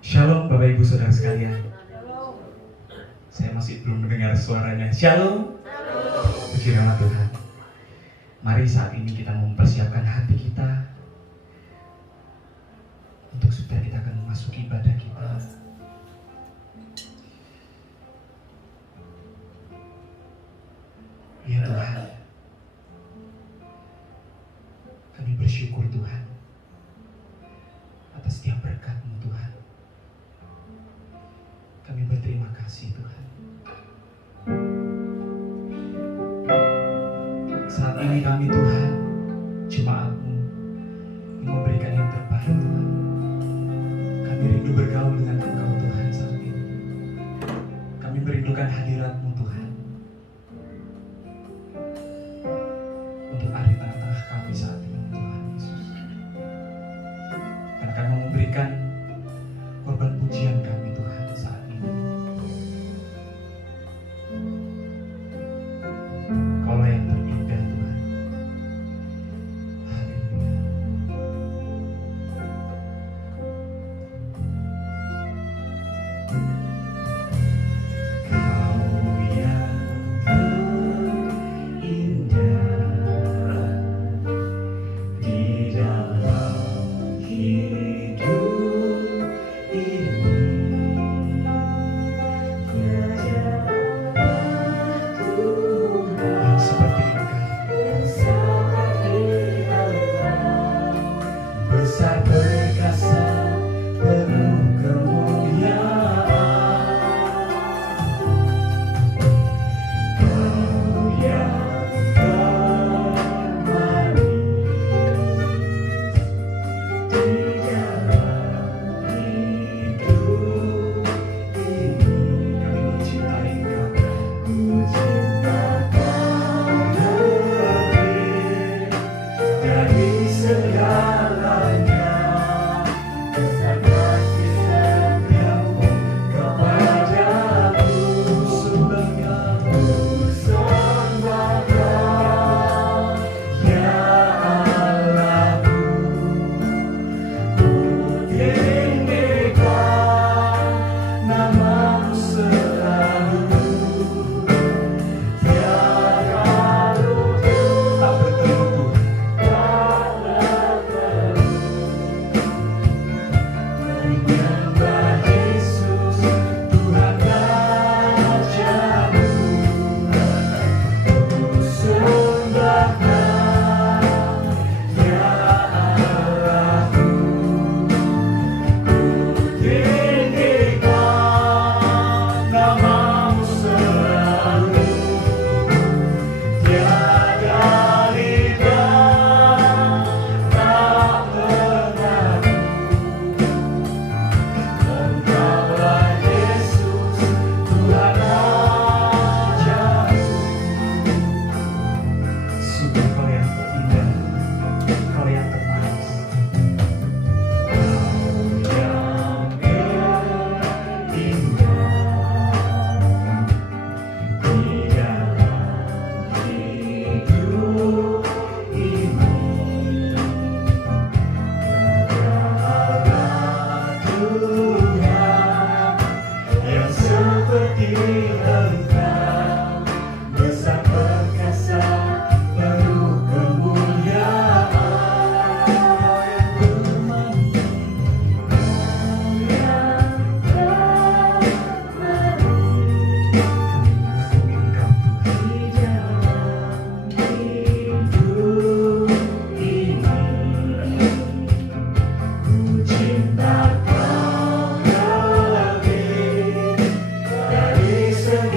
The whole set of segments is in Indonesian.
Shalom Bapak Ibu Saudara sekalian. Saya masih belum mendengar suaranya. Shalom. Puji nama Tuhan. Mari saat ini kita mempersiapkan hati kita untuk supaya kita akan memasuki ibadah kita. Ya Tuhan, kami bersyukur Tuhan atas setiap berkat-Mu Tuhan. Kami berterima kasih Tuhan. Saat ini kami Tuhan, jemaat-Mu yang memberikan yang terbaik Tuhan. Kami rindu bergaul dengan Engkau Tuhan saat ini. Kami merindukan hadirat-Mu Tuhan. Untuk ada di tengah-tengah kami saat ini Tuhan Yesus. Karena kami memberikan korban pujian kami Tuhan saat ini. Kaulah yang terindah Tuhan. Haleluya. Kau yang terindah di dalam hidup ini. Yang seperti Engkau, besar perkasa, penuh kemuliaan. Kau yang termanis di dalam hidup ini. Kami mencintai Engkau. Lebih dari segalanya, besar kasih setiamu kepadaku. Sembah Kau, ya Allahku. Ku tinggikan nama-Mu selalu. Tiada luput, tak berterukur, menyembah Yesus, Tuhan Raja-Mu. Ku sembah Kau, ya Allahku. Ku tinggikan nama-Mu selalu. Tiada lidah tak berlaku. Engkaulah Yesus, Tuhan Raja-Mu. Sungguh Kau yang terindah, Kau yang termanis. Kau yang terindah di dalam hidup ini. Tiada Tuhan yang seperti Engkau, besar perkasa, penuh kemuliaan. Kau yang termanis, kami mengagumi Engkau Tuhan. Hidup ini ku cinta Kau lebih dari segala.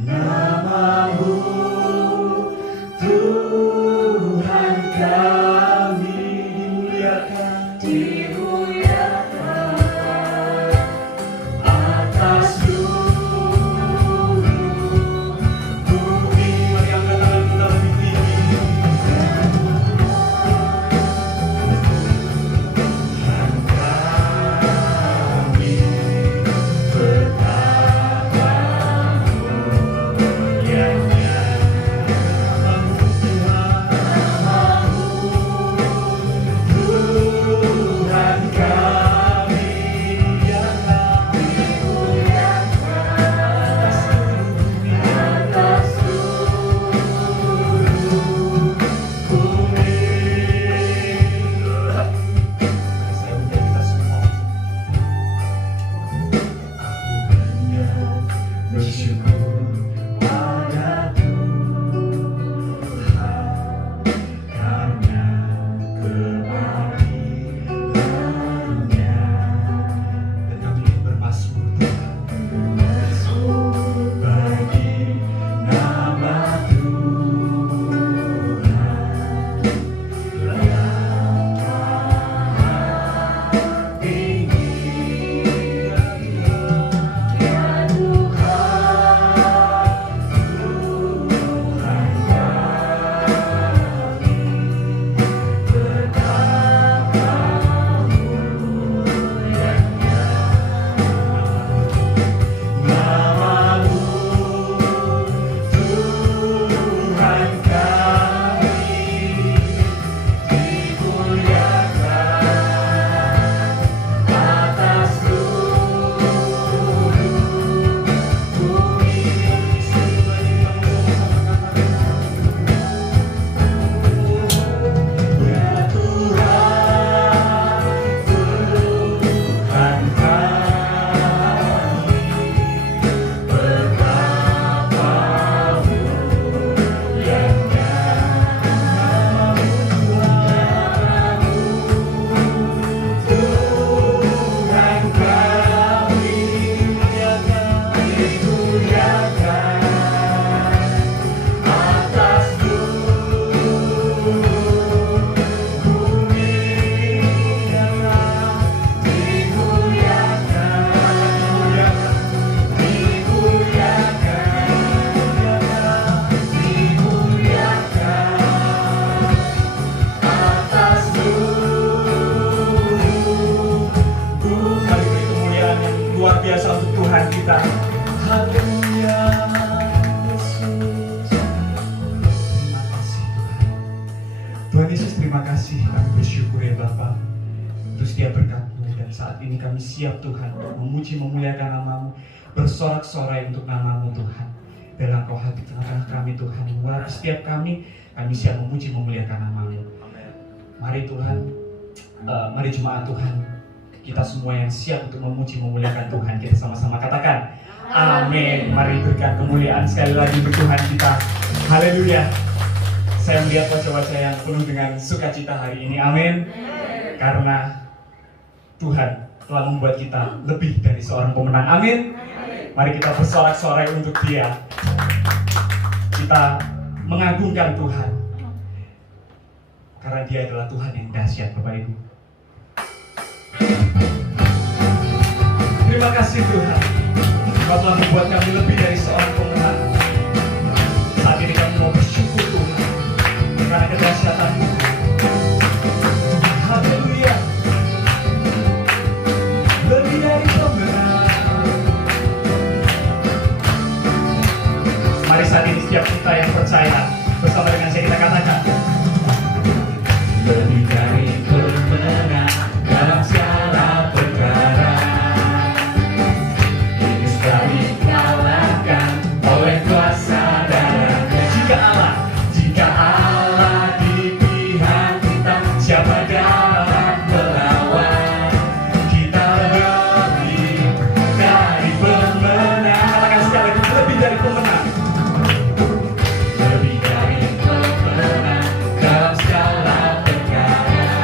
Namamu Tuhan kami dimuliakan atas seluruh bumi. Mari angkat tangan kita lebih tinggi. Tuhan kami betapa mulianya namamu Tuhan kami dimuliakan atas seluruh bumi. Saya undang kita semua. Aku banyak bersyukur pada Tuhan karena keadilan-Nya. Dan kami ingin bermazmur Tuhan, bagi nama Tuhan yang maha tinggi. Ya namamu Tuhan kami dimuliakan atas seluruh bumi. Ya Tuhan, Tuhan kami betapa mulianya namamu Tuhan kami dimuliakan atas seluruh bumi. Mari beri kemuliaan yang luar biasa untuk Tuhan kita. Haleluya, Yesus. Terima kasih Tuhan. Tuhan Yesus, terima kasih. Kami bersyukur ya Bapa untuk setiap berkat-Mu, dan saat ini kami siap Tuhan untuk memuji memuliakan nama-Mu, bersorak-sorai untuk nama-Mu Tuhan. Biarlah Engkau hadir di tengah-tengah kami Tuhan. Melalui setiap kami siap memuji memuliakan nama-Mu. Mari Tuhan, mari jemaat Tuhan, kita semua yang siap untuk memuji memuliakan Tuhan, kita sama-sama katakan amin. Mari berikan kemuliaan sekali lagi untuk Tuhan kita. Haleluya. Saya melihat wajah-wajah yang penuh dengan sukacita hari ini. Amin. Karena Tuhan telah membuat kita lebih dari seorang pemenang. Amin. Mari kita bersorak-sorai untuk Dia. Kita mengagungkan Tuhan, karena Dia adalah Tuhan yang dahsyat, Bapak Ibu. Terima kasih Tuhan, Engkau telah membuat kami lebih dari seorang pemenang. Saat ini kami mau bersyukur Tuhan, karena kedahsyatan-Mu. Haleluya. Lebih dari pemenang. Mari saat ini setiap kita yang percaya, bersama dengan saya kita katakan, lebih dari pemenang dalam segala perkara. Ini sudah dikalahkan oleh kuasa darah-Nya. Jika Allah di pihak kita, siapa dapat melawan? Kita lebih dari pemenang. Katakan sekali lagi, lebih dari pemenang. Lebih dari pemenang dalam segala perkara.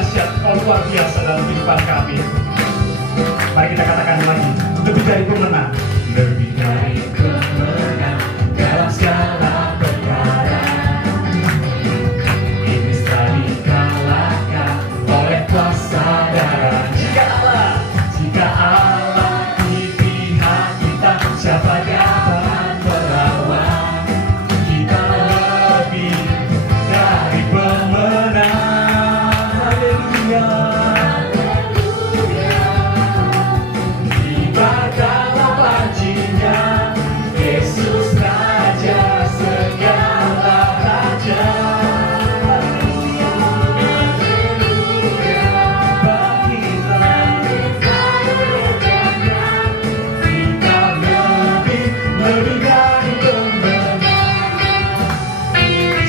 dahsyat, Engkau luar biasa dalam kehidupan kami. Mari kita katakan lagi, lebih dari pemenang, lebih dari pemenang dalam segala perkara. Iblis telah dikalahkan oleh kuasa darah. Jika Allah di pihak kita, siapa dapat melawan? Kita lebih dari pemenang. Haleluya. Dibacalah pancinya, Yesus Raja segala raja.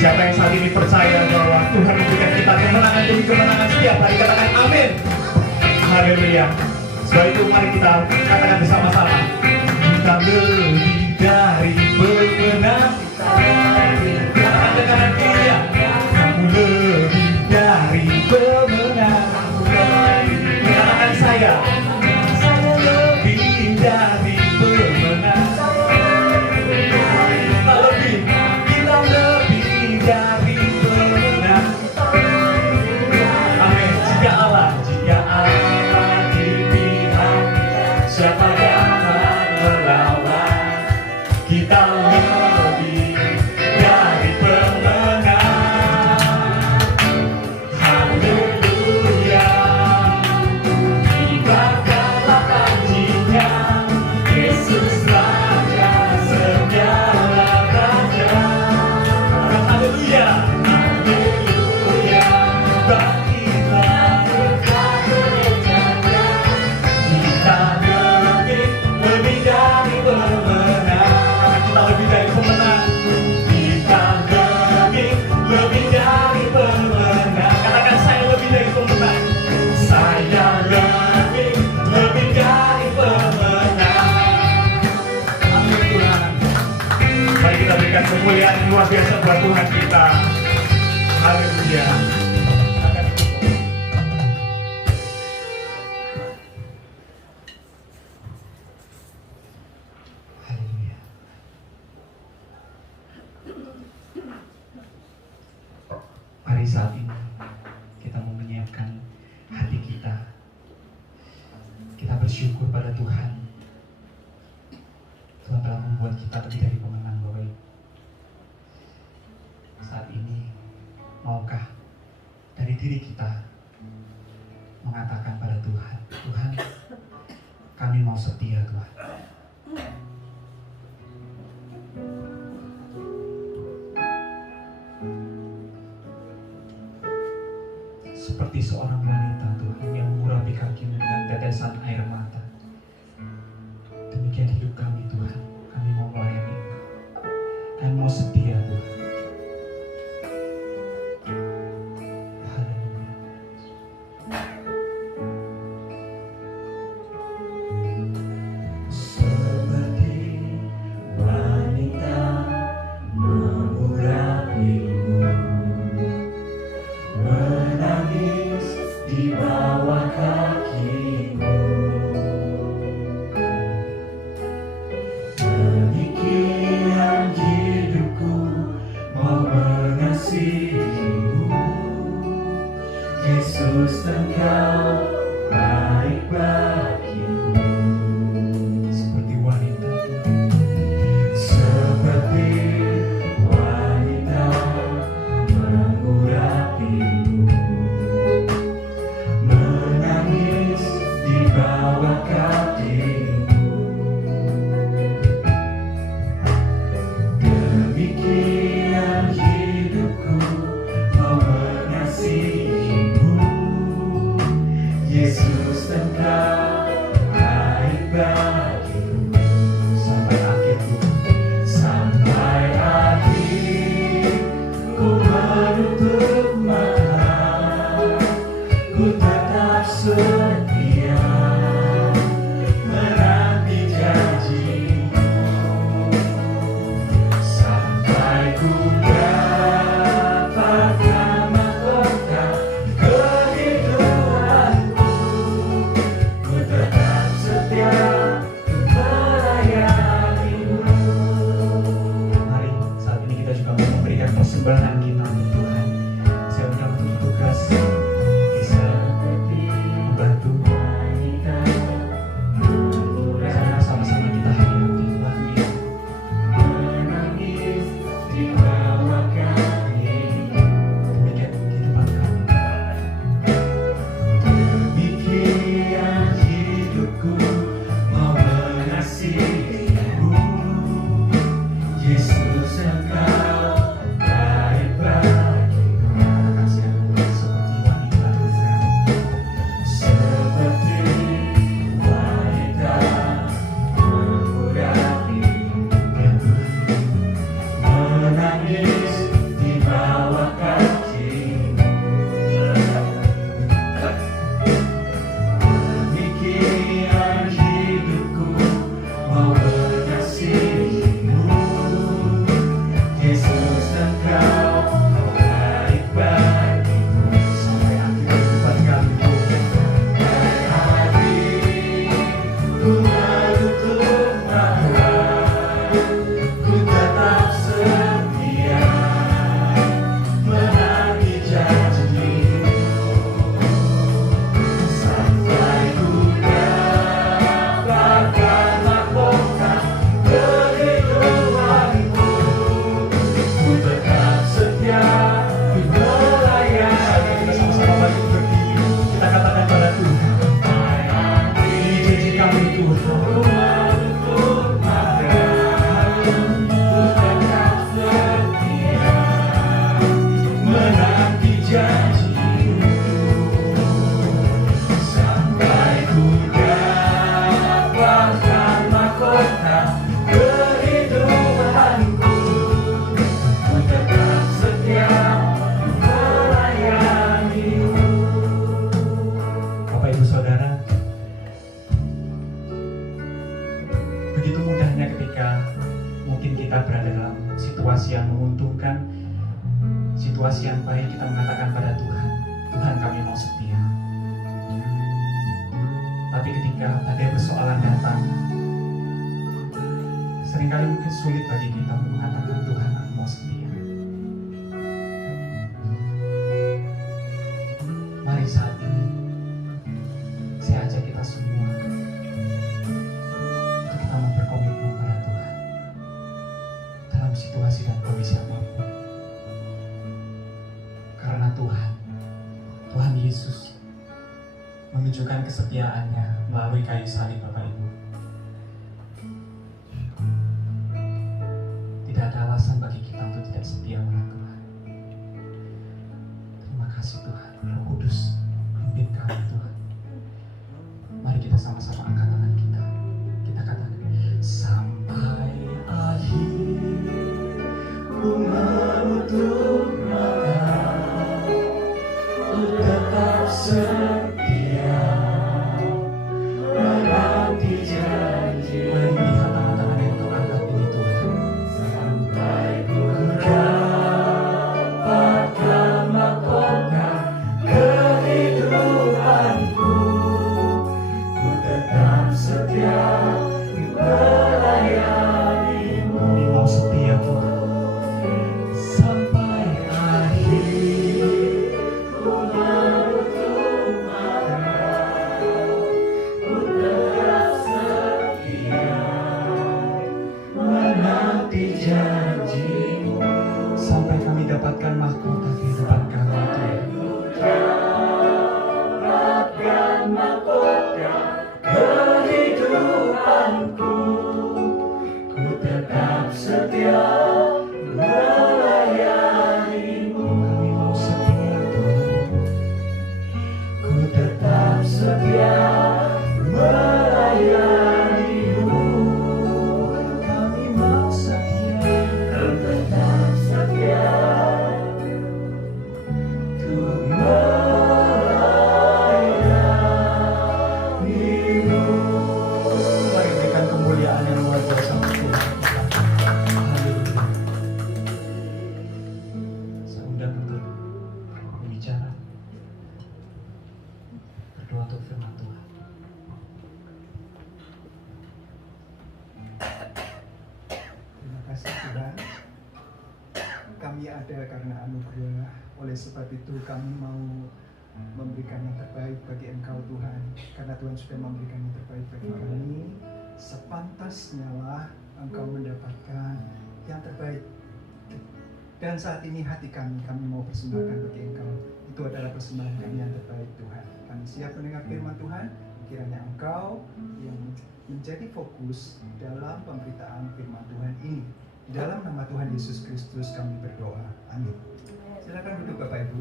Siapa yang saat ini percaya bahwa Tuhan memberikan kita kemenangan demi kemenangan setiap hari, katakan amin. Haleluya. Sebab itu mari kita katakan bersama-sama, kita lebih dari pemenang. Katakan dengan dia, kamu lebih dari pemenang. Katakan saya lebih dari pemenang. Kita lebih dari pemenang. Amin. Jika Allah di pihak, siapa dapat melawan? Kita lebih dari pemenang. Haleluya. Dibacalah pancinya, Yesus Raja segala raja. Haleluya. Haleluya. Bangkitlah, kita lebih dari pemenang. Kita lebih dari pemenang. Kita lebih dari pemenang. Katakan saya lebih dari pemenang. Saya lebih dari pemenang. Amin Tuhan. Mari kita berikan kemuliaan yang luar biasa buat Tuhan kita. Haleluya. Haleluya. Mari saat ini kita mau menyiapkan hati kita. Kita bersyukur pada Tuhan. Tuhan telah membuat kita lebih dari pemenang, Bapak Ibu. Saat ini, maukah dari diri kita mengatakan pada Tuhan, Tuhan, kami mau setia Tuhan. Seperti seorang wanita Tuhan yang mengurapi kakimu dengan tetesan air mata. Demikian hidup kami Tuhan. Kami mau melayani Engkau. Kami mau setia Tuhan. Haleluya. Seperti wanita mengurapimu, menangis di bawah kakimu. Demikian hidupku mau mengasihimu, Yesus, Engkau baik bagiku. Seperti wanita, seperti wanita mengurapimu, menangis di bawah kakimu. Demikian hidupku mau mengasihimu, Yesus, Engkau baik bagiku. Sampai akhir Tuhan, sampai akhir ku menutup mata, ku tetap setia menanti janji-Mu. Sampai ku dapatkan mahkota kehidupan. situasi yang menguntungkan, situasi yang baik, kita mengatakan pada Tuhan, Tuhan kami mau setia. Tapi ketika badai persoalan datang, seringkali mungkin sulit bagi kita untuk mengatakan Tuhan aku mau setia. Mari saat ini saya ajak kita semua untuk kita memperkomitmen pada Tuhan dalam situasi dan kondisi apapun. Karena Tuhan Yesus menunjukkan kesetiaannya melalui kayu salib, Bapak Ibu. Tidak ada alasan bagi kita untuk tidak setia pada Tuhan. Terima kasih Tuhan, Roh Kudus pimpin kami Tuhan. Mari kita sama-sama angkat tangan kita. Kita katakan, sampai akhir ku menutup mata, ku tetap setia menanti janji. Mari lihat tangan-tangan yang kau angkat ini Tuhan. Sampai ku dapatkan mahkota kehidupanku, ku tetap setia melayanimu. Kami mau setia Tuhan sampai akhir ku menutup mata, ku tetap setia menanti janjimu sampai kami dapatkan mahkota kehidupan kami Tuhan. Mahkota kehidupanku, ku tetap setia melayanimu. Kami mau setia Tuhan, ku tetap setia melayanimu. Kami mau setia, ku tetap setia untuk melayanimu. Mari berikan kemuliaan yang luar biasa untuk Tuhan. Haleluya. Saya undang untuk berbicara, berdoa untuk firman Tuhan. Terima kasih Tuhan. Kami ada karena anugerah. Oleh sebab itu kami mau memberikan yang terbaik bagi Engkau Tuhan. Karena Tuhan sudah memberikan yang terbaik bagi kami, sepantasnya lah Engkau mendapatkan yang terbaik. Dan saat ini hati kami mau persembahkan bagi Engkau. Itu adalah persembahan kami yang terbaik Tuhan. Kami siap mendengar firman Tuhan. Kiranya Engkau yang menjadi fokus dalam pemberitaan firman Tuhan ini. Di dalam nama Tuhan Yesus Kristus kami berdoa. Amin. Silakan duduk Bapak Ibu.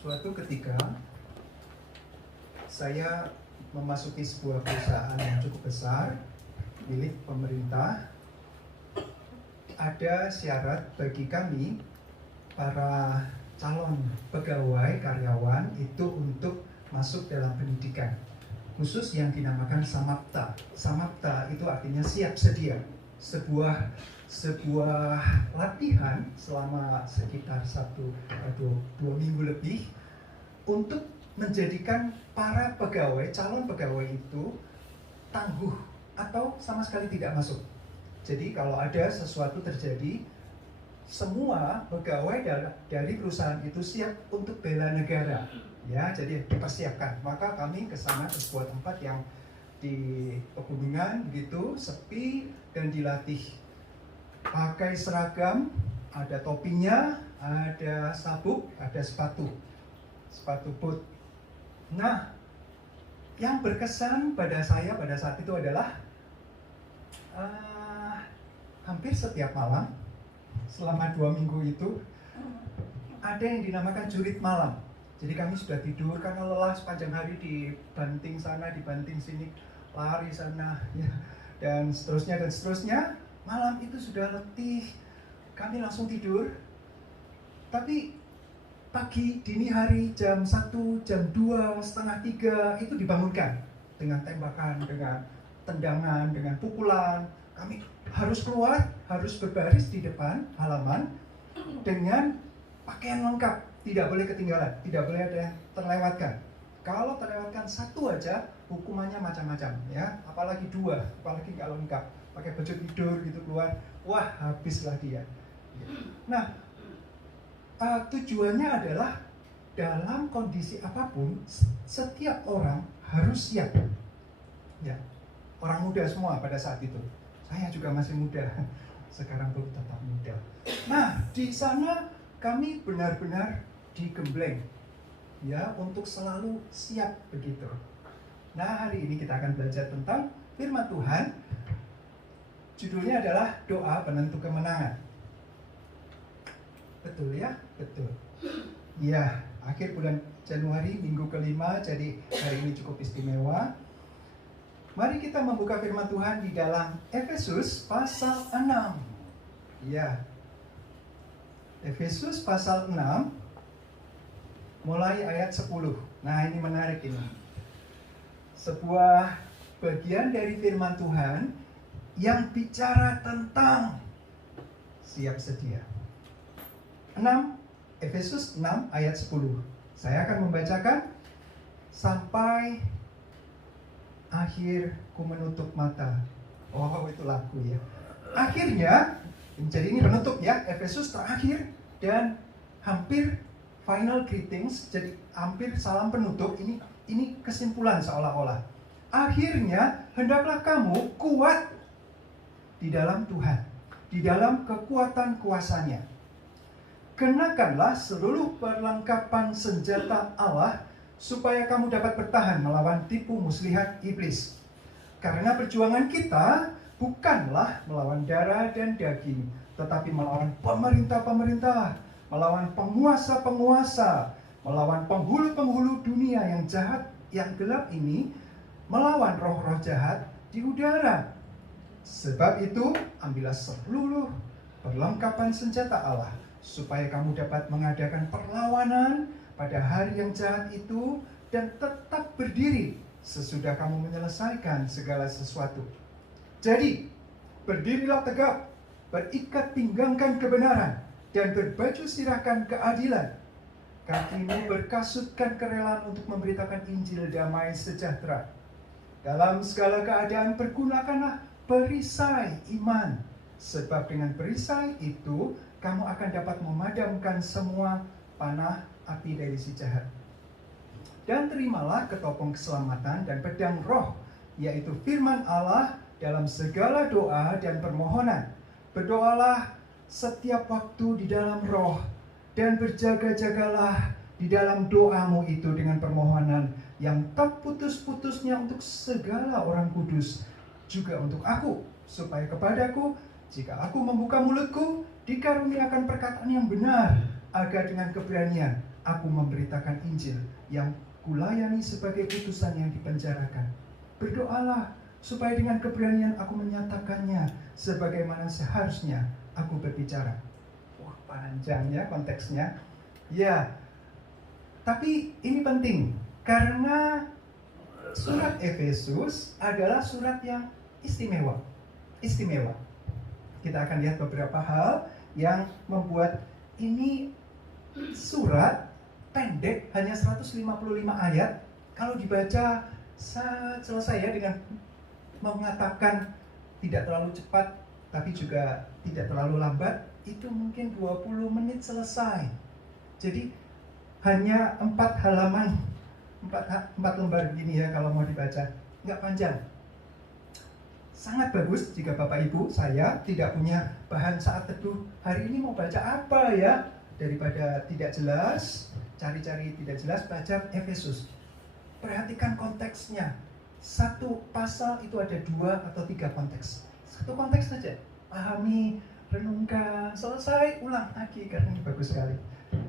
Suatu ketika saya memasuki sebuah perusahaan yang cukup besar milik pemerintah. Ada syarat bagi kami para calon pegawai karyawan itu untuk masuk dalam pendidikan khusus yang dinamakan samapta. Samapta itu artinya siap sedia. Sebuah latihan selama sekitar 1-2 minggu lebih untuk menjadikan para pegawai, calon pegawai itu tangguh atau sama sekali tidak masuk. Jadi kalau ada sesuatu terjadi, semua pegawai dari perusahaan itu siap untuk bela negara. Ya, jadi dipersiapkan. Maka kami ke sana ke sebuah tempat yang di pegunungan begitu, sepi, dan dilatih. Pakai seragam, ada topinya, ada sabuk, ada sepatu boot. Nah, yang berkesan pada saya pada saat itu adalah hampir setiap malam selama 2 minggu itu ada yang dinamakan jurit malam. Jadi kami sudah tidur karena lelah sepanjang hari dibanting sana, dibanting sini, lari sana, ya, dan seterusnya. Malam itu sudah letih, kami langsung tidur. Tapi pagi, dini hari, jam 1, jam 2, setengah 3 itu dibangunkan dengan tembakan, dengan tendangan, dengan pukulan. Kami harus keluar, harus berbaris di depan halaman dengan pakaian lengkap, tidak boleh ketinggalan, tidak boleh ada yang terlewatkan. Kalau terlewatkan satu aja, hukumannya macam-macam, ya. Apalagi dua, apalagi kalau lengkap, pakai baju tidur gitu keluar, wah habislah dia. Nah, tujuannya adalah dalam kondisi apapun, setiap orang harus siap. Ya, orang muda semua pada saat itu. Saya juga masih muda, sekarang pun tetap muda. Nah, di sana kami benar-benar digembleng, ya, untuk selalu siap begitu. Nah, hari ini kita akan belajar tentang firman Tuhan. Judulnya adalah doa penentu kemenangan. Betul ya? Betul. Ya, akhir bulan Januari, minggu kelima, jadi hari ini cukup istimewa. Mari kita membuka firman Tuhan di dalam Efesus pasal 6. Ya, Efesus pasal 6, mulai ayat 10. Nah, ini menarik ini. Sebuah bagian dari firman Tuhan yang bicara tentang siap sedia. Efesus 6 ayat 10. Saya akan membacakan sampai akhir ku menutup mata. Oh, itu lagu ya. Akhirnya, jadi ini penutup ya, Efesus terakhir dan hampir final greetings, jadi hampir salam penutup. Ini kesimpulan seolah-olah. Akhirnya, hendaklah kamu kuat di dalam Tuhan, di dalam kekuatan kuasa-Nya. Kenakanlah seluruh perlengkapan senjata Allah supaya kamu dapat bertahan melawan tipu muslihat iblis. Karena perjuangan kita bukanlah melawan darah dan daging, tetapi melawan pemerintah-pemerintah, melawan penguasa-penguasa, melawan penghulu-penghulu dunia yang jahat, yang gelap ini, melawan roh-roh jahat di udara. Sebab itu, ambillah seluruh perlengkapan senjata Allah, supaya kamu dapat mengadakan perlawanan pada hari yang jahat itu dan tetap berdiri sesudah kamu menyelesaikan segala sesuatu. Jadi, berdirilah tegap, berikat pinggangkan kebenaran, dan berbaju sirahkan keadilan. Kakimu berkasutkan kerelaan untuk memberitakan Injil damai sejahtera. Dalam segala keadaan pergunakanlah perisai iman, sebab dengan perisai itu kamu akan dapat memadamkan semua panah api dari si jahat. Dan terimalah ketopong keselamatan dan pedang roh, yaitu firman Allah, dalam segala doa dan permohonan. Berdoalah setiap waktu di dalam roh, dan berjaga-jagalah di dalam doamu itu dengan permohonan yang tak putus-putusnya untuk segala orang kudus, juga untuk aku, supaya kepadaku, jika aku membuka mulutku, dikaruniakan perkataan yang benar, agar dengan keberanian aku memberitakan Injil yang kulayani sebagai utusan yang dipenjarakan. Berdoalah supaya dengan keberanian aku menyatakannya sebagaimana seharusnya aku berbicara. Wah, panjang ya konteksnya. Ya, tapi ini penting karena surat Efesus adalah surat yang istimewa. Istimewa. Kita akan lihat beberapa hal yang membuat ini surat pendek, hanya 155 ayat. Kalau dibaca selesai ya, dengan mengatakan tidak terlalu cepat tapi juga tidak terlalu lambat, itu mungkin 20 menit selesai. Jadi hanya 4 halaman, 4 lembar begini ya kalau mau dibaca, nggak panjang. Sangat bagus jika Bapak Ibu saya tidak punya bahan saat teduh, hari ini mau baca apa ya, daripada tidak jelas, cari-cari tidak jelas, baca Efesus. Perhatikan konteksnya. Satu pasal itu ada 2 atau 3 konteks. Satu konteks saja, pahami, renungkan, selesai, ulang lagi, karena ini bagus sekali.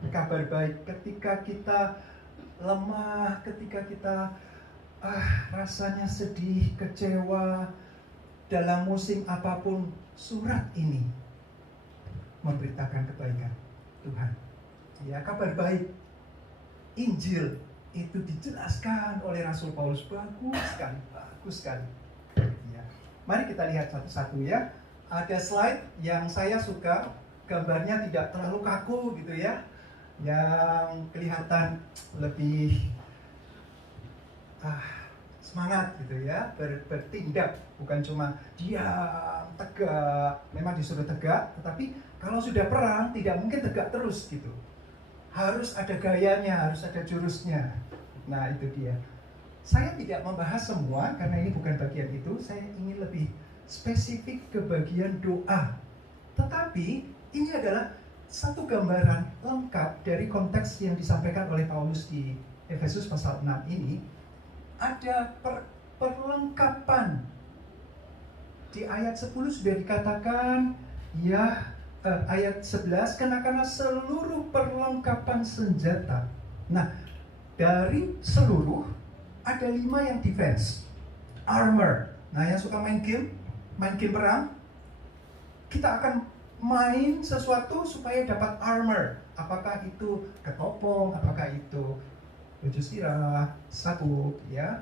Kabar baik ketika kita lemah, ketika kita rasanya sedih, kecewa, dalam musim apapun, surat ini memberitakan kebaikan Tuhan. Ya, kabar baik Injil itu dijelaskan oleh Rasul Paulus, bagus sekali. Ya. Mari kita lihat satu-satu ya. Ada slide yang saya suka, gambarnya tidak terlalu kaku gitu ya, yang kelihatan lebih semangat gitu ya, bertindak, bukan cuma diam, tegak. Memang disuruh tegak, tetapi kalau sudah perang tidak mungkin tegak terus gitu. Harus ada gayanya, harus ada jurusnya. Nah, itu dia. Saya tidak membahas semua karena ini bukan bagian itu. Saya ingin lebih spesifik ke bagian doa. Tetapi ini adalah satu gambaran lengkap dari konteks yang disampaikan oleh Paulus di Efesus pasal 6 ini. Ada perlengkapan. Di ayat 10 sudah dikatakan, ya, ayat 11, kenakanlah seluruh perlengkapan senjata. Nah, dari seluruh ada 5 yang defense, armor. Nah, yang suka main game perang, kita akan main sesuatu supaya dapat armor. Apakah itu ketopong, apakah itu baju sirah, sabuk, ya,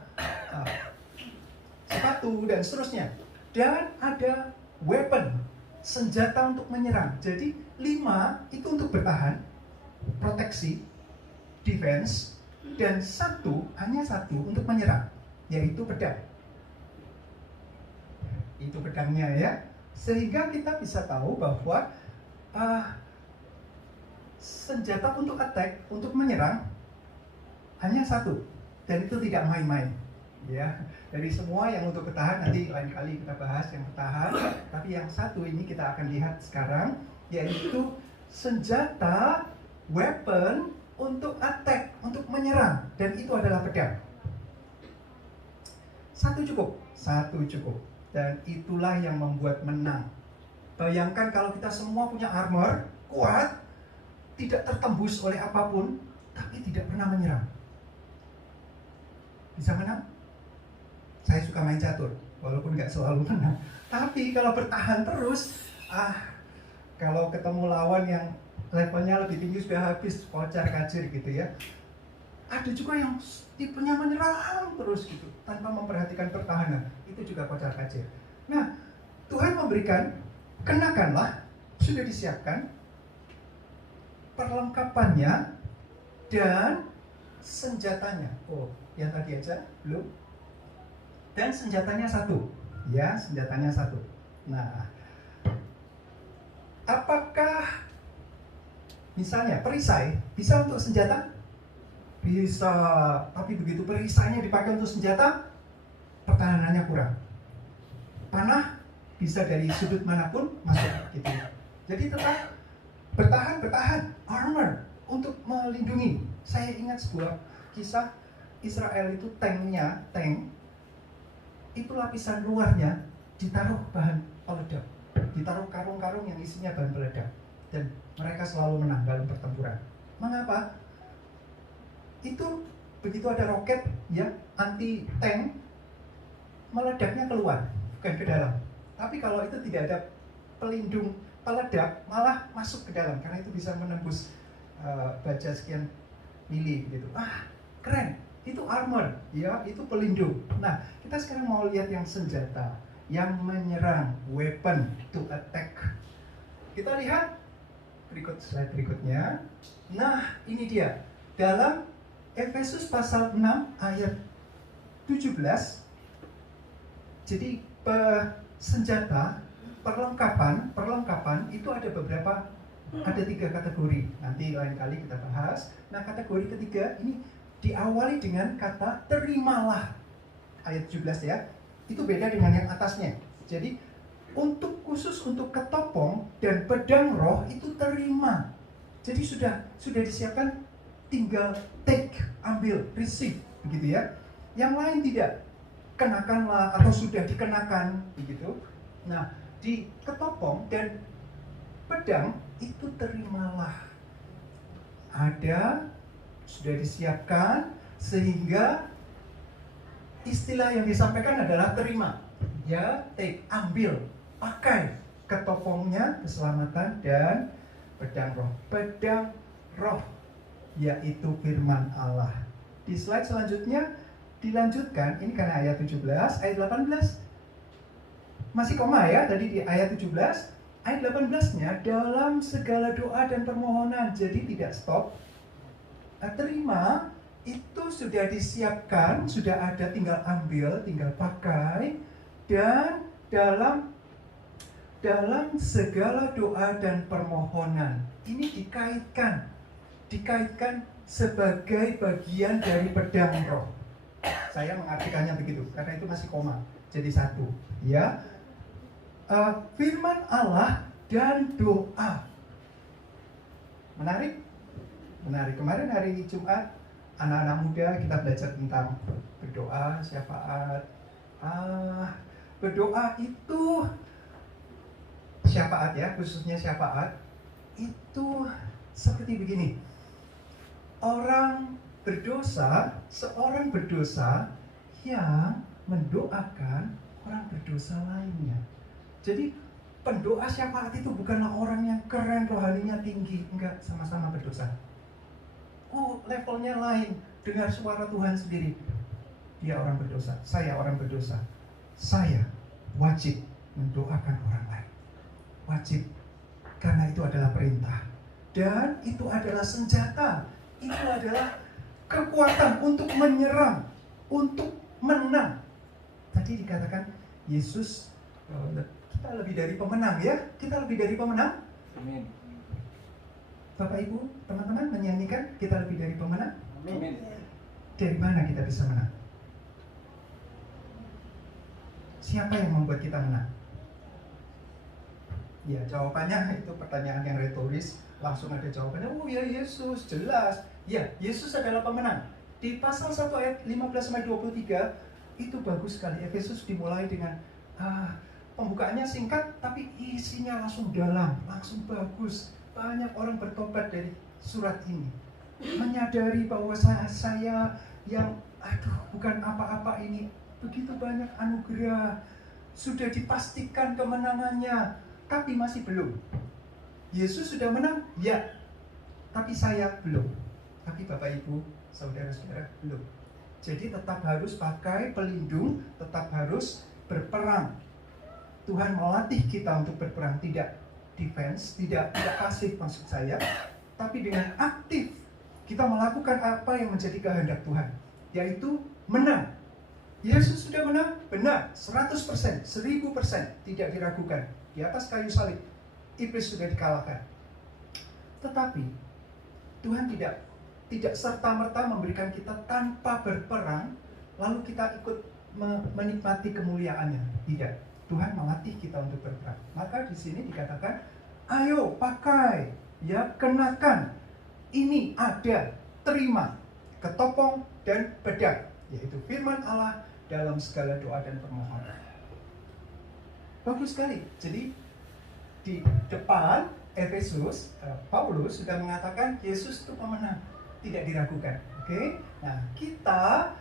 sepatu dan seterusnya. Dan ada weapon, senjata untuk menyerang. Jadi 5 itu untuk bertahan, proteksi, defense, dan hanya satu untuk menyerang, yaitu pedang. Itu pedangnya ya. Sehingga kita bisa tahu bahwa senjata untuk attack, untuk menyerang hanya satu, dan itu tidak main-main. Ya, dari semua yang untuk bertahan nanti lain kali kita bahas yang bertahan, tapi yang satu ini kita akan lihat sekarang, yaitu senjata, weapon untuk attack, untuk menyerang, dan itu adalah pedang. Satu cukup, dan itulah yang membuat menang. Bayangkan kalau kita semua punya armor kuat, tidak tertembus oleh apapun, tapi tidak pernah menyerang. Bisa menang? Saya suka main catur, walaupun nggak selalu menang. Tapi kalau bertahan terus, kalau ketemu lawan yang levelnya lebih tinggi sudah habis, kocar kacir gitu ya. Ada juga yang tipenya menyerang terus gitu, tanpa memperhatikan pertahanan. Itu juga kocar kacir. Nah, Tuhan memberikan, kenakanlah, sudah disiapkan perlengkapannya dan senjatanya. Oh, yang tadi aja belum. Dan senjatanya satu, ya, senjatanya satu. Nah, apakah misalnya perisai bisa untuk senjata? Bisa, tapi begitu perisainya dipakai untuk senjata, pertahanannya kurang. Panah bisa dari sudut manapun masuk gitu. Jadi tetap bertahan, armor untuk melindungi. Saya ingat sebuah kisah Israel itu tank itu lapisan luarnya ditaruh bahan peledak, ditaruh karung-karung yang isinya bahan peledak, dan mereka selalu menang dalam pertempuran. Mengapa? Itu begitu ada roket ya anti tank, meledaknya keluar, bukan ke dalam. Tapi kalau itu tidak ada pelindung peledak, malah masuk ke dalam, karena itu bisa menembus baja sekian mili gitu. Keren. Itu armor, ya, itu pelindung. Nah, kita sekarang mau lihat yang senjata, yang menyerang, weapon to attack. Kita lihat slide berikutnya. Nah, ini dia. Dalam Efesus pasal 6 ayat 17. Jadi senjata, perlengkapan itu ada 3 kategori. Nanti lain kali kita bahas. Nah, kategori ketiga ini diawali dengan kata terimalah, ayat 17 ya. Itu beda dengan yang atasnya. Jadi khusus untuk ketopong dan pedang roh itu terima. Jadi sudah disiapkan, tinggal take, ambil, receive, begitu ya. Yang lain tidak, kenakanlah atau sudah dikenakan, begitu. Nah, di ketopong dan pedang itu terimalah. Sudah disiapkan, sehingga istilah yang disampaikan adalah terima. Ya, take, ambil, pakai ketopongnya keselamatan dan pedang roh. Pedang roh, yaitu firman Allah. Di slide selanjutnya dilanjutkan, ini karena ayat 17, ayat 18 masih koma ya, tadi di ayat 17, ayat 18-nya dalam segala doa dan permohonan, jadi tidak stop. Terima itu sudah disiapkan, sudah ada, tinggal ambil, tinggal pakai, dan dalam segala doa dan permohonan. Ini dikaitkan sebagai bagian dari pedang roh. Saya mengartikannya begitu, karena itu masih koma, jadi satu. Ya, firman Allah dan doa. Menarik? Kemarin hari Jumat, anak-anak muda kita belajar tentang berdoa, syafaat. Berdoa itu syafaat ya, khususnya syafaat itu seperti begini. Seorang berdosa yang mendoakan orang berdosa lainnya. Jadi pendoa syafaat itu bukanlah orang yang keren, rohaninya tinggi, enggak, sama-sama berdosa. Levelnya lain, dengar suara Tuhan sendiri. Dia orang berdosa, saya orang berdosa. Saya wajib mendoakan orang lain. Wajib, karena itu adalah perintah. Dan itu adalah senjata. Itu adalah kekuatan untuk menyerang, untuk menang. Tadi dikatakan Yesus, kita lebih dari pemenang ya. Kita lebih dari pemenang. Amin. Bapak Ibu, teman-teman menyanyikan kita lebih dari pemenang. Amin. Dari mana kita bisa menang? Siapa yang membuat kita menang? Ya, jawabannya itu pertanyaan yang retoris. Langsung ada jawabannya. Oh ya, Yesus, jelas. Ya, Yesus adalah pemenang. Di pasal 1 ayat 15-23 itu bagus sekali. Efesus dimulai dengan pembukaannya singkat, tapi isinya langsung dalam, langsung bagus. Banyak orang bertobat dari surat ini, menyadari bahwa saya yang bukan apa-apa ini. Begitu banyak anugerah, sudah dipastikan kemenangannya, tapi masih belum. Yesus sudah menang, ya, tapi saya belum. Tapi Bapak Ibu, saudara-saudara, belum. Jadi tetap harus pakai pelindung, tetap harus berperang. Tuhan melatih kita untuk berperang, tidak defense, tidak pasif maksud saya, tapi dengan aktif kita melakukan apa yang menjadi kehendak Tuhan, yaitu menang. Yesus sudah menang, benar, 100%, 1000%, tidak diragukan. Di atas kayu salib, iblis sudah dikalahkan. Tetapi Tuhan tidak serta-merta memberikan kita tanpa berperang, lalu kita ikut menikmati kemuliaannya. Tidak. Tuhan melatih kita untuk berperang. Maka di sini dikatakan, ayo pakai, ya, kenakan. Ini ada, terima, ketopong dan pedang, yaitu firman Allah dalam segala doa dan permohonan. Bagus sekali. Jadi di depan Efesus, Paulus sudah mengatakan Yesus itu pemenang, tidak diragukan. Oke? Nah, kita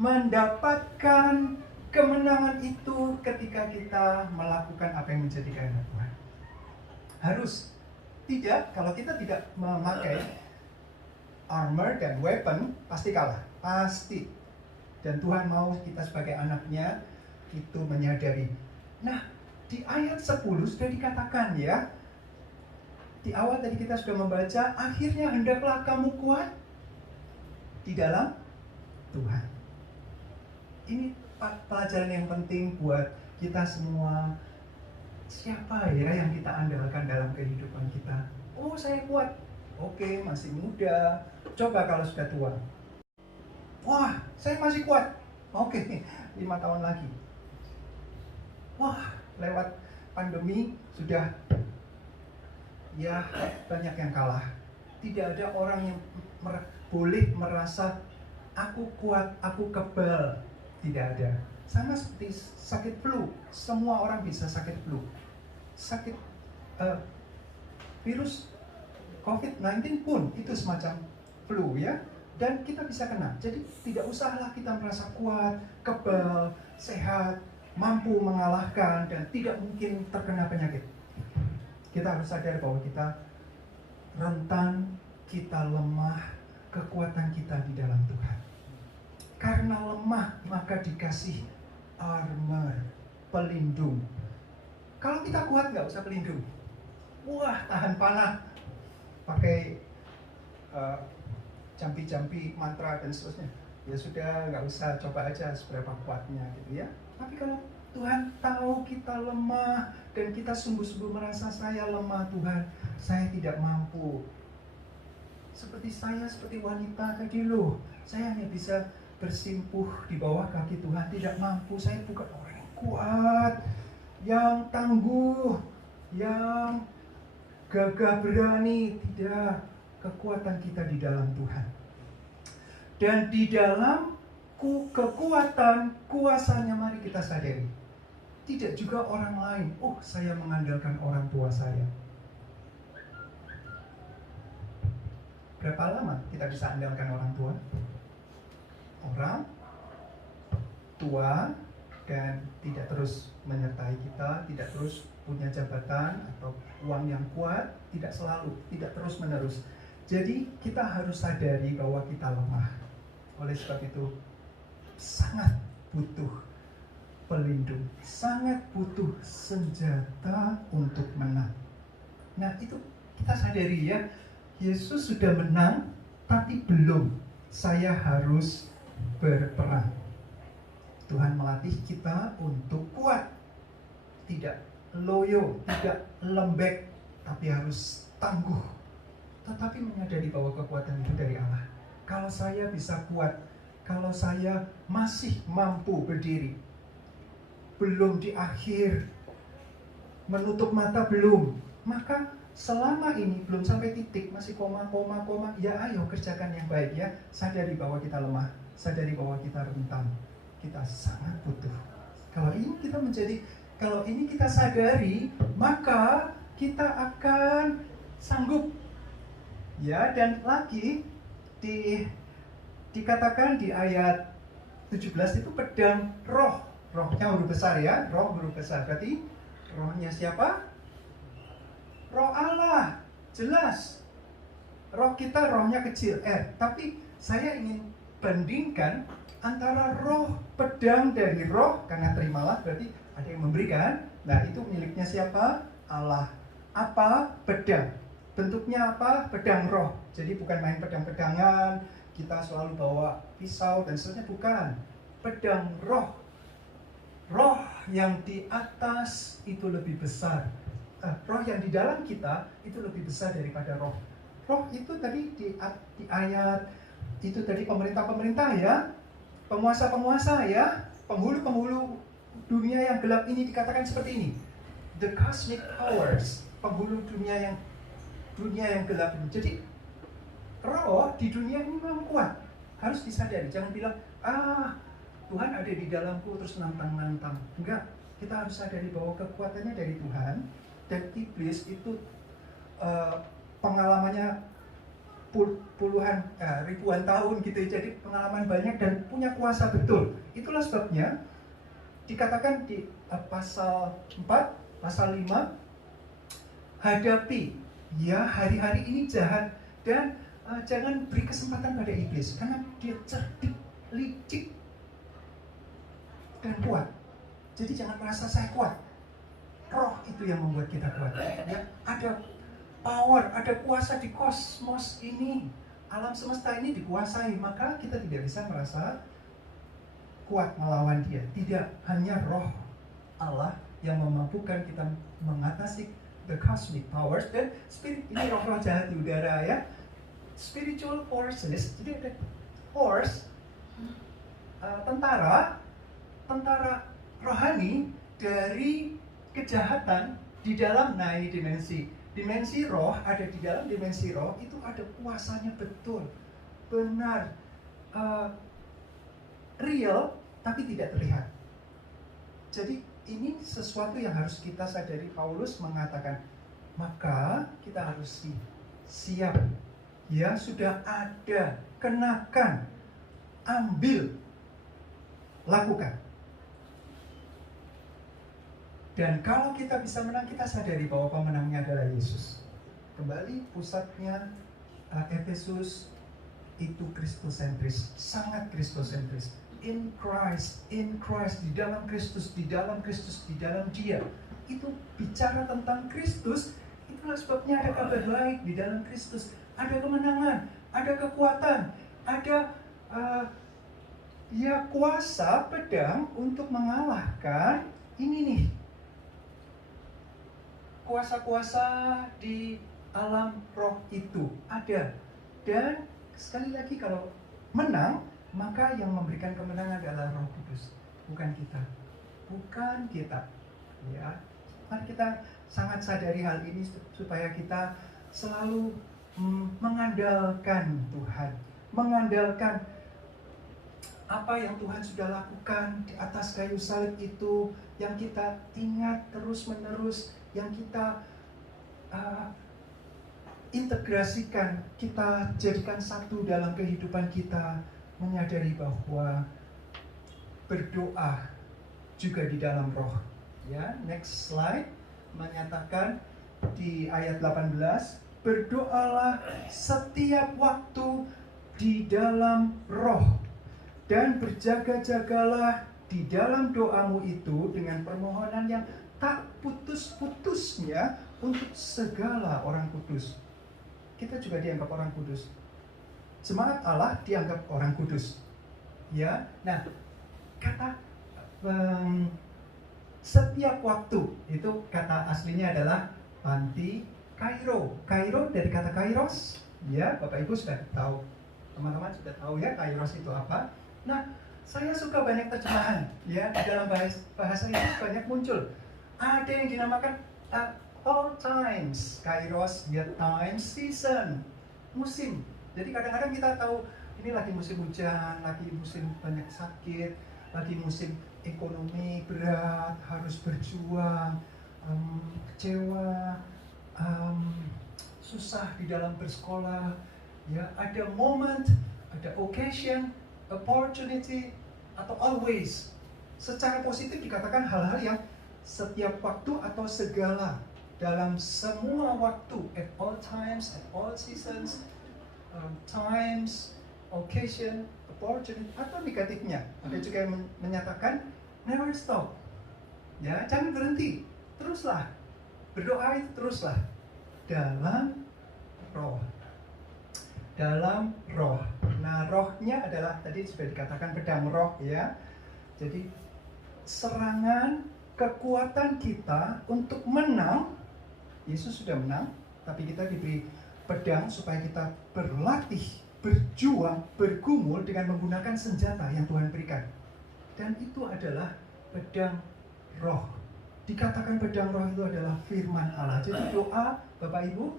mendapatkan kemenangan itu ketika kita melakukan apa yang menjadi kehendak Tuhan. Harus. Tidak, kalau kita tidak memakai armor dan weapon, pasti kalah. Pasti. Dan Tuhan mau kita sebagai anaknya itu menyadari. Nah, di ayat 10 sudah dikatakan ya. Di awal tadi kita sudah membaca, akhirnya hendaklah kamu kuat di dalam Tuhan. Ini pelajaran yang penting buat kita semua. Siapa ya yang kita andalkan dalam kehidupan kita? Oh, saya kuat. Oke, masih muda. Coba kalau sudah tua. Wah, saya masih kuat. Oke, 5 tahun lagi. Wah, lewat pandemi sudah ya banyak yang kalah. Tidak ada orang yang boleh merasa aku kuat, aku kebal. Tidak ada. Sama seperti sakit flu, semua orang bisa sakit flu. Sakit virus COVID-19 pun itu semacam flu ya, dan kita bisa kena. Jadi tidak usahlah kita merasa kuat, kebal, sehat, mampu mengalahkan dan tidak mungkin terkena penyakit. Kita harus sadar bahwa kita rentan, kita lemah, kekuatan kita di dalam Tuhan. Karena lemah, maka dikasih armor, pelindung. Kalau kita kuat nggak usah pelindung. Wah, tahan panah, pakai jampi-jampi mantra dan seterusnya. Ya sudah, nggak usah, coba aja seberapa kuatnya gitu ya. Tapi kalau Tuhan tahu kita lemah dan kita sungguh-sungguh merasa saya lemah Tuhan, saya tidak mampu. Seperti wanita tadi loh, saya hanya bisa bersimpuh di bawah kaki Tuhan, tidak mampu. Saya bukan orang yang kuat, yang tangguh, yang gagah berani, tidak. Kekuatan kita di dalam Tuhan. Dan di dalam kekuatan, kuasanya mari kita sadari. Tidak juga orang lain. Oh, saya mengandalkan orang tua saya. Berapa lama kita bisa andalkan orang tua? Orang tua dan tidak terus menyertai kita, tidak terus punya jabatan atau uang yang kuat, tidak selalu, tidak terus menerus. Jadi kita harus sadari bahwa kita lemah. Oleh sebab itu sangat butuh pelindung, sangat butuh senjata untuk menang. Nah itu kita sadari ya, Yesus sudah menang, tapi belum. Saya harus berperang. Tuhan melatih kita untuk kuat, tidak loyo, tidak lembek, tapi harus tangguh. Tetapi menyadari bahwa kekuatan itu dari Allah. Kalau saya bisa kuat, kalau saya masih mampu berdiri, belum di akhir, menutup mata belum, maka selama ini belum sampai titik, masih koma, ya ayo kerjakan yang baik ya. Sadari bahwa kita lemah, sadari bahwa kita rentan, kita sangat butuh. Kalau ini kita sadari, maka kita akan sanggup. Ya, dan lagi dikatakan di ayat 17 itu pedang roh. Rohnya huruf besar ya, roh huruf besar. Berarti rohnya siapa? Roh Allah. Jelas. Roh kita rohnya kecil, R. Tapi saya ingin bandingkan antara roh, pedang dari roh, karena terimalah berarti ada yang memberikan. Nah, itu miliknya siapa? Allah. Apa? Pedang. Bentuknya apa? Pedang roh. Jadi bukan main pedang-pedangan, kita selalu bawa pisau dan seterusnya, bukan. Pedang roh. Roh yang di atas itu lebih besar. Roh yang di dalam kita itu lebih besar daripada roh. Roh itu tadi di ayat itu tadi pemerintah-pemerintah ya, penguasa-penguasa ya, penghulu-penghulu dunia yang gelap ini dikatakan seperti ini. The cosmic powers, penghulu dunia yang gelap ini. Jadi roh di dunia ini memang kuat, harus disadari. Jangan bilang Tuhan ada di dalamku terus nantang-nantang. Enggak, kita harus sadari bahwa kekuatannya dari Tuhan. Dan iblis itu pengalamannya puluhan, ribuan tahun gitu. Jadi pengalaman banyak dan punya kuasa betul. Itulah sebabnya dikatakan di pasal 4, pasal 5, hadapi ya hari-hari ini jahat dan jangan beri kesempatan pada iblis karena dia cerdik, licik dan kuat. Jadi jangan merasa saya kuat. Roh itu yang membuat kita kuat. Ya, ada power, ada kuasa di kosmos ini, alam semesta ini dikuasai, maka kita tidak bisa merasa kuat melawan dia. Tidak, hanya roh Allah yang memampukan kita mengatasi the cosmic powers dan spirit. Ini roh-roh jahat di udara ya, spiritual forces. Jadi ada force, tentara rohani dari kejahatan di dalam. Nah ini dimensi roh, ada di dalam dimensi roh itu ada kuasanya betul, benar, real tapi tidak terlihat. Jadi ini sesuatu yang harus kita sadari. Paulus mengatakan maka kita harus siap ya, sudah ada, kenakan, ambil, lakukan. Dan kalau kita bisa menang, kita sadari bahwa pemenangnya adalah Yesus. Kembali pusatnya Efesus itu kristosentris, sangat kristosentris. In Christ, di dalam Kristus, di dalam Kristus, di dalam Dia. Itu bicara tentang Kristus. Itulah sebabnya ada kabar baik di dalam Kristus. Ada kemenangan, ada kekuatan, ada kuasa pedang untuk mengalahkan ini nih, kuasa-kuasa di alam roh itu ada. Dan sekali lagi, kalau menang, maka yang memberikan kemenangan adalah Roh Kudus, bukan kita. Ya, mari kita sangat sadari hal ini supaya kita selalu mengandalkan Tuhan, mengandalkan apa yang Tuhan sudah lakukan di atas kayu salib itu, yang kita ingat terus-menerus, yang kita integrasikan, kita jadikan satu dalam kehidupan kita, menyadari bahwa berdoa juga di dalam roh. Ya, next slide menyatakan di ayat 18, berdoalah setiap waktu di dalam roh dan berjaga-jagalah di dalam doamu itu dengan permohonan yang tak putus-putusnya untuk segala orang kudus. Kita juga dianggap orang kudus. Jemaat Allah dianggap orang kudus. Ya, nah kata setiap waktu itu kata aslinya adalah panti kairo. Kairo dari kata kairos. Ya, Bapak Ibu sudah tahu. Teman-teman sudah tahu ya kairos itu apa. Nah, saya suka banyak terjemahan. Ya, di dalam bahasa ini banyak muncul. Ada yang dinamakan all times, kairos, ya, time, season, musim. Jadi kadang-kadang kita tahu ini lagi musim hujan, lagi musim banyak sakit, lagi musim ekonomi berat, harus berjuang, kecewa, susah di dalam bersekolah. Ya, ada moment, ada occasion, opportunity, atau always. Secara positif dikatakan hal-hal yang setiap waktu atau segala, dalam semua waktu, at all times, at all seasons, times, occasion, opportunity, atau negatifnya. Ada juga yang menyatakan never stop. Ya, jangan berhenti, teruslah. Berdoa itu teruslah dalam roh. Dalam roh. Nah, rohnya adalah tadi sudah dikatakan pedang roh, ya. Jadi serangan kekuatan kita untuk menang. Yesus sudah menang, tapi kita diberi pedang supaya kita berlatih, berjuang, bergumul dengan menggunakan senjata yang Tuhan berikan. Dan itu adalah pedang roh. Dikatakan pedang roh itu adalah firman Allah. Jadi doa, Bapak Ibu,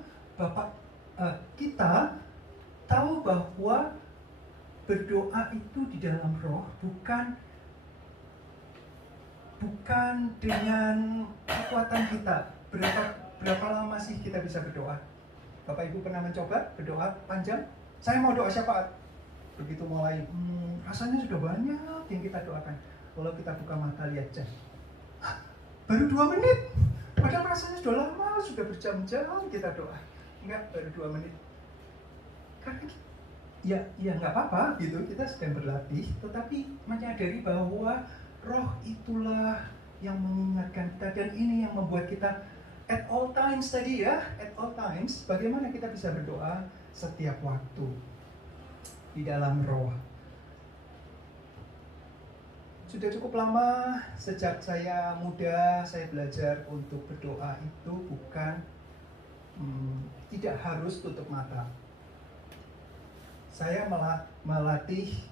kita tahu bahwa berdoa itu di dalam roh, bukan dengan kekuatan kita. Berapa lama sih kita bisa berdoa? Bapak Ibu pernah mencoba berdoa panjang? Saya mau doa syafaat. Begitu mulai, rasanya sudah banyak yang kita doakan. Kalau kita buka mata lihat jam, baru 2 menit. Padahal rasanya sudah lama, sudah berjam-jam kita doa. Enggak, baru 2 menit. Karena ya nggak apa-apa gitu, kita sedang berlatih. Tetapi menyadari bahwa roh itulah yang mengingatkan kita, dan ini yang membuat kita at all times tadi ya, at all times, bagaimana kita bisa berdoa setiap waktu di dalam roh. Sudah cukup lama sejak saya muda, saya belajar untuk berdoa itu bukan tidak harus tutup mata. Saya melatih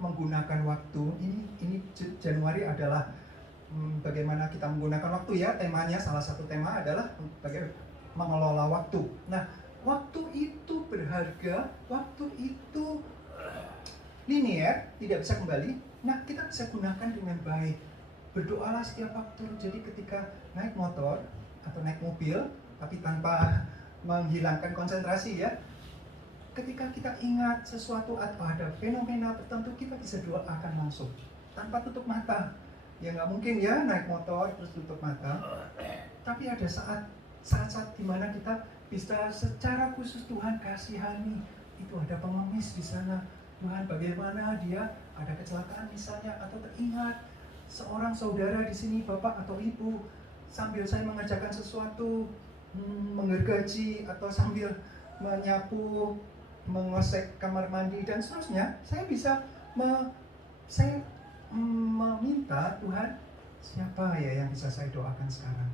menggunakan waktu. Ini Januari adalah bagaimana kita menggunakan waktu ya. Temanya, salah satu tema adalah bagaimana mengelola waktu. Nah, waktu itu berharga, waktu itu linear, tidak bisa kembali. Nah, kita bisa gunakan dengan baik. Berdoalah setiap waktu. Jadi ketika naik motor atau naik mobil, tapi tanpa menghilangkan konsentrasi ya. Ketika kita ingat sesuatu atau ada fenomena tertentu, kita bisa doakan langsung tanpa tutup mata. Ya nggak mungkin ya naik motor terus tutup mata. Tapi ada saat-saat di mana kita bisa secara khusus Tuhan kasihani. Itu ada pengemis di sana, Tuhan bagaimana dia ada kecelakaan misalnya, atau teringat seorang saudara di sini, bapak atau ibu, sambil saya mengerjakan sesuatu, menggergaji atau sambil menyapu, mengosek kamar mandi dan seterusnya, saya bisa meminta Tuhan, siapa ya yang bisa saya doakan sekarang?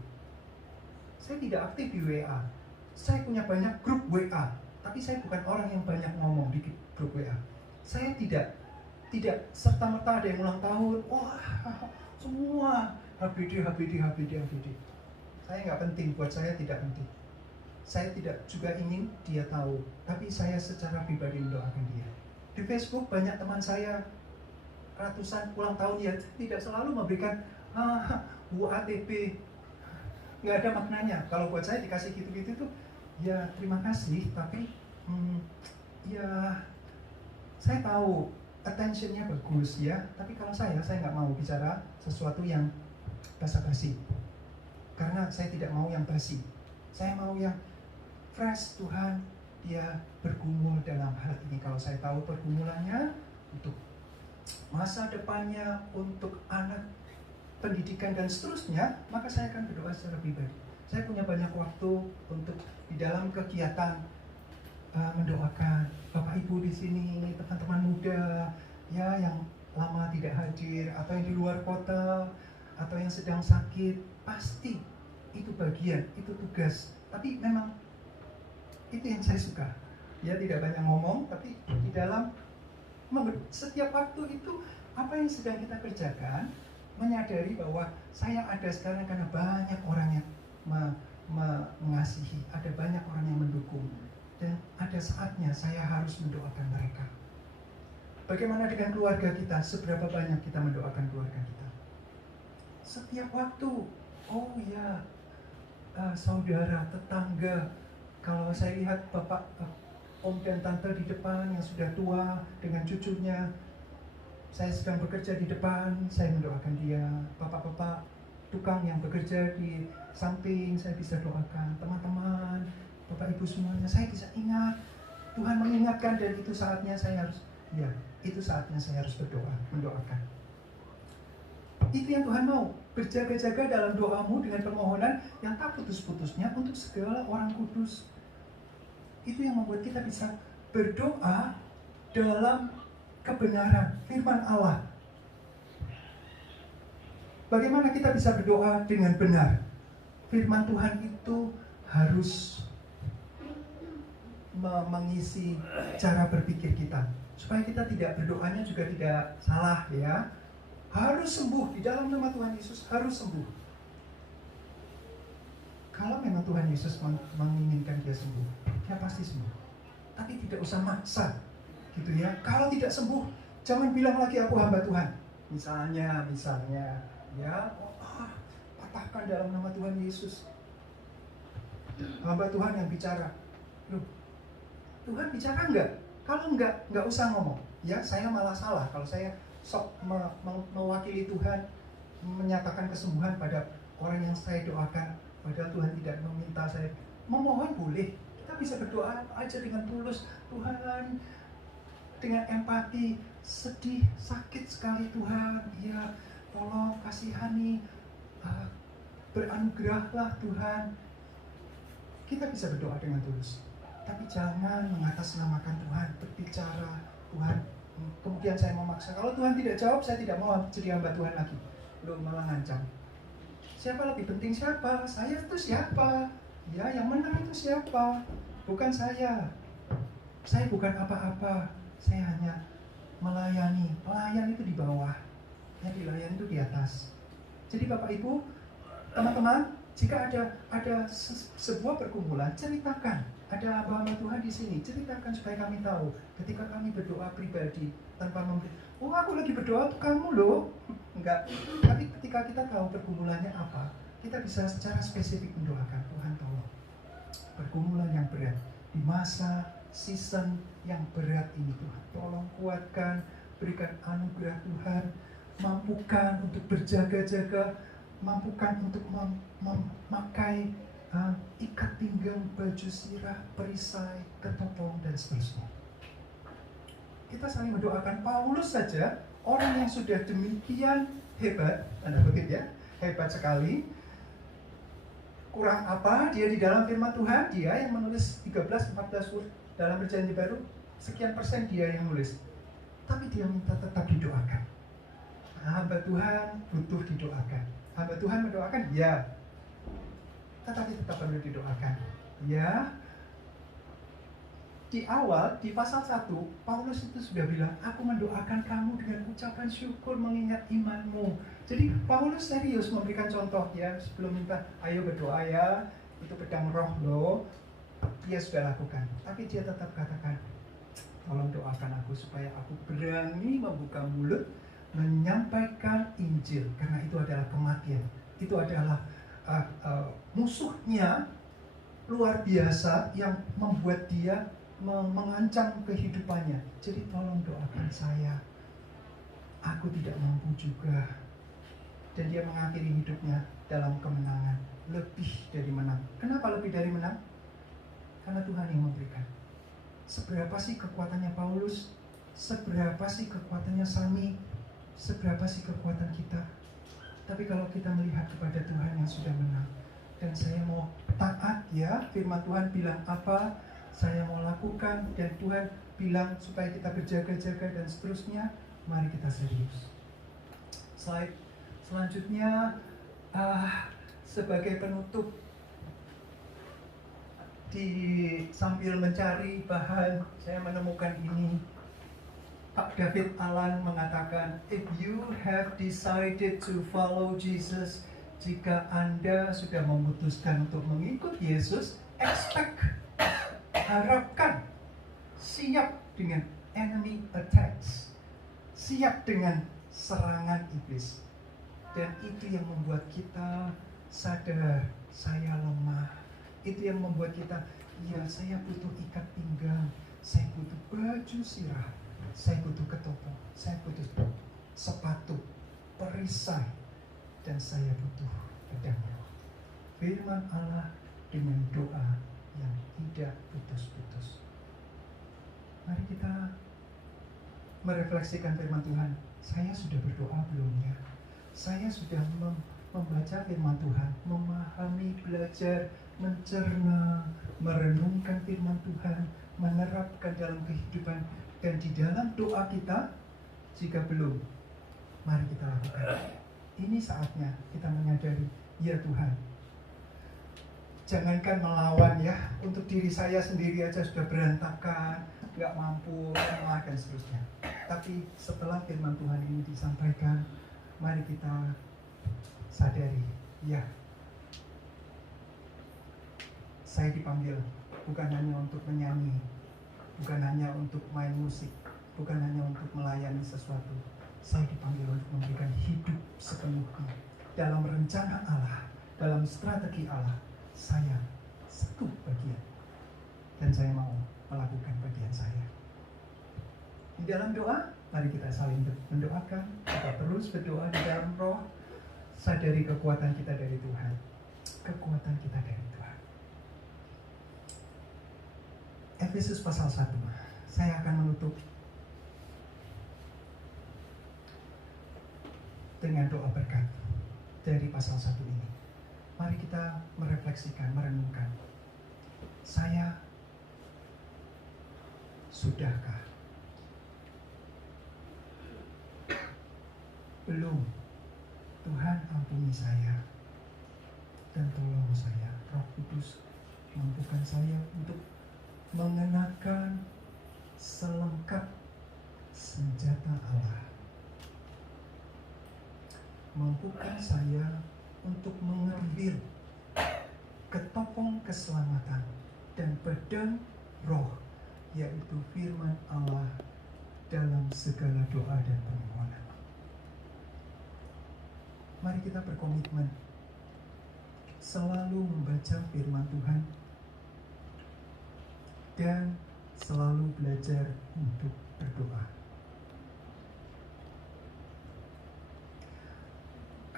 Saya tidak aktif di WA. Saya punya banyak grup WA, tapi saya bukan orang yang banyak ngomong di grup WA. Saya tidak serta-merta ada yang ulang tahun, wah semua HBD. Saya nggak penting, buat saya tidak penting. Saya tidak juga ingin dia tahu, tapi saya secara pribadi mendoakan dia. Di Facebook banyak teman saya ratusan ulang tahun, ya tidak selalu memberikan WATP, nggak ada maknanya. Kalau buat saya dikasih gitu-gitu tuh, ya terima kasih, tapi ya saya tahu attentionnya bagus ya, tapi kalau saya nggak mau bicara sesuatu yang basa-basi, karena saya tidak mau yang basi. Saya mau yang fresh. Tuhan, dia bergumul dalam hal ini. Kalau saya tahu pergumulannya untuk masa depannya, untuk anak, pendidikan dan seterusnya, maka saya akan berdoa secara pribadi. Saya punya banyak waktu untuk di dalam kegiatan mendoakan Bapak Ibu di sini, teman-teman muda ya yang lama tidak hadir, atau yang di luar kota, atau yang sedang sakit. Pasti itu bagian, itu tugas. Tapi memang itu yang saya suka. Ya, tidak banyak ngomong, tapi di dalam setiap waktu itu apa yang sedang kita kerjakan, menyadari bahwa saya ada sekarang karena banyak orang yang mengasihi, ada banyak orang yang mendukung, dan ada saatnya saya harus mendoakan mereka. Bagaimana dengan keluarga kita? Seberapa banyak kita mendoakan keluarga kita? Setiap waktu. Oh ya, saudara, tetangga. Kalau saya lihat bapak, om dan tante di depan yang sudah tua dengan cucunya, saya sedang bekerja di depan, saya mendoakan dia. Bapak-bapak tukang yang bekerja di samping, saya bisa doakan. Teman-teman, bapak ibu semuanya, saya bisa ingat. Tuhan mengingatkan, dan itu saatnya saya harus, ya, itu saatnya saya harus berdoa, mendoakan. Itu yang Tuhan mau. Berjaga-jaga dalam doamu dengan permohonan yang tak putus-putusnya untuk segala orang kudus. Itu yang membuat kita bisa berdoa dalam kebenaran firman Allah. Bagaimana kita bisa berdoa dengan benar? Firman Tuhan itu harus mengisi cara berpikir kita, supaya kita tidak berdoanya juga tidak salah ya. Harus sembuh di dalam nama Tuhan Yesus, harus sembuh. Kalau memang Tuhan Yesus menginginkan dia sembuh, dia pasti sembuh. Tapi tidak usah maksa, gitu ya. Kalau tidak sembuh, jangan bilang lagi aku hamba Tuhan. Misalnya, ya, patahkan dalam nama Tuhan Yesus. Hamba Tuhan yang bicara. Loh, Tuhan bicara enggak? Kalau enggak usah ngomong. Ya, saya malah salah kalau saya sok mewakili Tuhan, menyatakan kesembuhan pada orang yang saya doakan, padahal Tuhan tidak meminta saya. Memohon boleh, kita bisa berdoa aja dengan tulus. Tuhan, dengan empati, sedih, sakit sekali Tuhan, ya tolong kasihani, beranugerahlah Tuhan. Kita bisa berdoa dengan tulus, tapi jangan mengatasnamakan Tuhan, berbicara Tuhan. Kemudian saya memaksa, kalau Tuhan tidak jawab, saya tidak mau jadi hamba Tuhan lagi. Belum, malah ngancam. Siapa lebih penting siapa? Saya itu siapa? Ya, yang menang itu siapa? Bukan saya. Saya bukan apa-apa. Saya hanya melayani. Pelayan itu di bawah, yang dilayani itu di atas. Jadi Bapak Ibu, teman-teman, jika ada sebuah perkumpulan, ceritakan. Ada hamba-hamba Tuhan di sini, ceritakan supaya kami tahu. Ketika kami berdoa pribadi tanpa memberi, oh aku lagi berdoa untuk kamu loh, enggak. Tapi ketika kita tahu pergumulannya apa, kita bisa secara spesifik mendoakan, Tuhan tolong pergumulan yang berat di masa season yang berat ini, Tuhan tolong kuatkan, berikan anugerah Tuhan, mampukan untuk berjaga-jaga, mampukan untuk memakai ikat pinggang, baju sirah, perisai, ketopong, dan seterusnya. Kita saling mendoakan. Paulus saja, orang yang sudah demikian hebat, tanda kutip ya, hebat sekali. Kurang apa dia di dalam firman Tuhan? Dia yang menulis 13-14 huruf dalam perjanjian baru, sekian persen dia yang nulis. Tapi dia minta tetap didoakan. Hamba Tuhan butuh didoakan. Hamba Tuhan mendoakan, ya. Tetapi tetap perlu didoakan. Ya. Di awal, di pasal 1, Paulus itu sudah bilang, aku mendoakan kamu dengan ucapan syukur mengingat imanmu. Jadi Paulus serius memberikan contoh ya, sebelum minta, ayo berdoa ya, itu pedang roh loh. Dia sudah lakukan, tapi dia tetap katakan, tolong doakan aku supaya aku berani membuka mulut, menyampaikan Injil. Karena itu adalah kematian, itu adalah musuhnya luar biasa yang membuat dia mengancam kehidupannya. Jadi tolong doakan saya. Aku tidak mampu juga. Dan dia mengakhiri hidupnya dalam kemenangan. Lebih dari menang. Kenapa lebih dari menang? Karena Tuhan yang memberikan. Seberapa sih kekuatannya Paulus? Seberapa sih kekuatannya Sami? Seberapa sih kekuatan kita? Tapi kalau kita melihat kepada Tuhan yang sudah menang. Dan saya mau taat ya, firman Tuhan bilang apa, saya mau lakukan, dan Tuhan bilang supaya kita berjaga-jaga dan seterusnya. Mari kita serius. Slide selanjutnya, sebagai penutup, sambil mencari bahan, saya menemukan ini. Pak David Allen mengatakan, if you have decided to follow Jesus, jika Anda sudah memutuskan untuk mengikut Yesus, harapkan, siap dengan enemy attacks, siap dengan serangan iblis. Dan itu yang membuat kita sadar, saya lemah. Itu yang membuat kita, ya saya butuh ikat pinggang, saya butuh baju sirah, saya butuh ketopong, saya butuh sepatu, perisai, dan saya butuh pedang roh. Firman Allah dengan doa yang tidak putus-putus. Mari kita merefleksikan firman Tuhan. Saya sudah berdoa belum ya? Saya sudah membaca firman Tuhan, memahami, belajar, mencerna, merenungkan firman Tuhan, menerapkan dalam kehidupan. Dan di dalam doa kita, jika belum, mari kita lakukan. Ini saatnya kita menyadari, ya Tuhan, jangankan melawan ya, untuk diri saya sendiri aja sudah berantakan, nggak mampu, lemah dan seterusnya. Tapi setelah firman Tuhan ini disampaikan, mari kita sadari, ya, saya dipanggil bukan hanya untuk menyanyi, bukan hanya untuk main musik, bukan hanya untuk melayani sesuatu. Saya dipanggil untuk memberikan hidup sepenuhnya dalam rencana Allah, dalam strategi Allah. Saya satu bagian, dan saya mau melakukan bagian saya. Di dalam doa, mari kita saling mendoakan. Kita terus berdoa di dalam roh. Sadari kekuatan kita dari Tuhan. Kekuatan kita dari Tuhan. Efesus pasal 1. Saya akan menutup dengan doa berkat dari pasal 1 ini. Mari kita merefleksikan, merenungkan. Saya sudahkah? Belum. Tuhan ampuni saya dan tolong saya. Roh Kudus mampukan saya untuk mengenakan selengkap senjata Allah. Mampukan saya untuk mengambil ketopong keselamatan dan pedang roh, yaitu firman Allah dalam segala doa dan permohonan. Mari kita berkomitmen selalu membaca firman Tuhan dan selalu belajar untuk berdoa.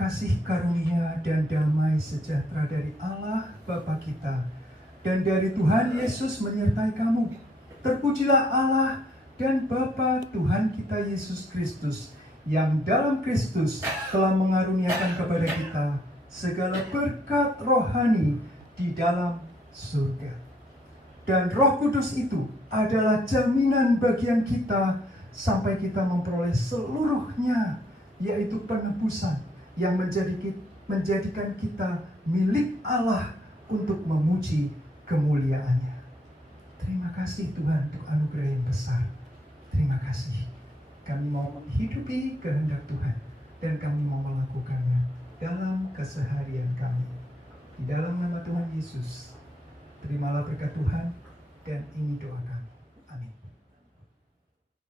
kasih karunia dan damai sejahtera dari Allah Bapa kita dan dari Tuhan Yesus menyertai kamu. Terpujilah Allah dan Bapa Tuhan kita Yesus Kristus, yang dalam Kristus telah mengaruniakan kepada kita segala berkat rohani di dalam surga. Dan Roh Kudus itu adalah jaminan bagian kita sampai kita memperoleh seluruhnya, yaitu penebusan yang menjadikan kita milik Allah untuk memuji kemuliaannya. Terima kasih Tuhan untuk anugerah yang besar. Terima kasih. Kami mau menghidupi kehendak Tuhan dan kami mau melakukannya dalam keseharian kami. Di dalam nama Tuhan Yesus, terimalah berkat Tuhan dan ini doa kami.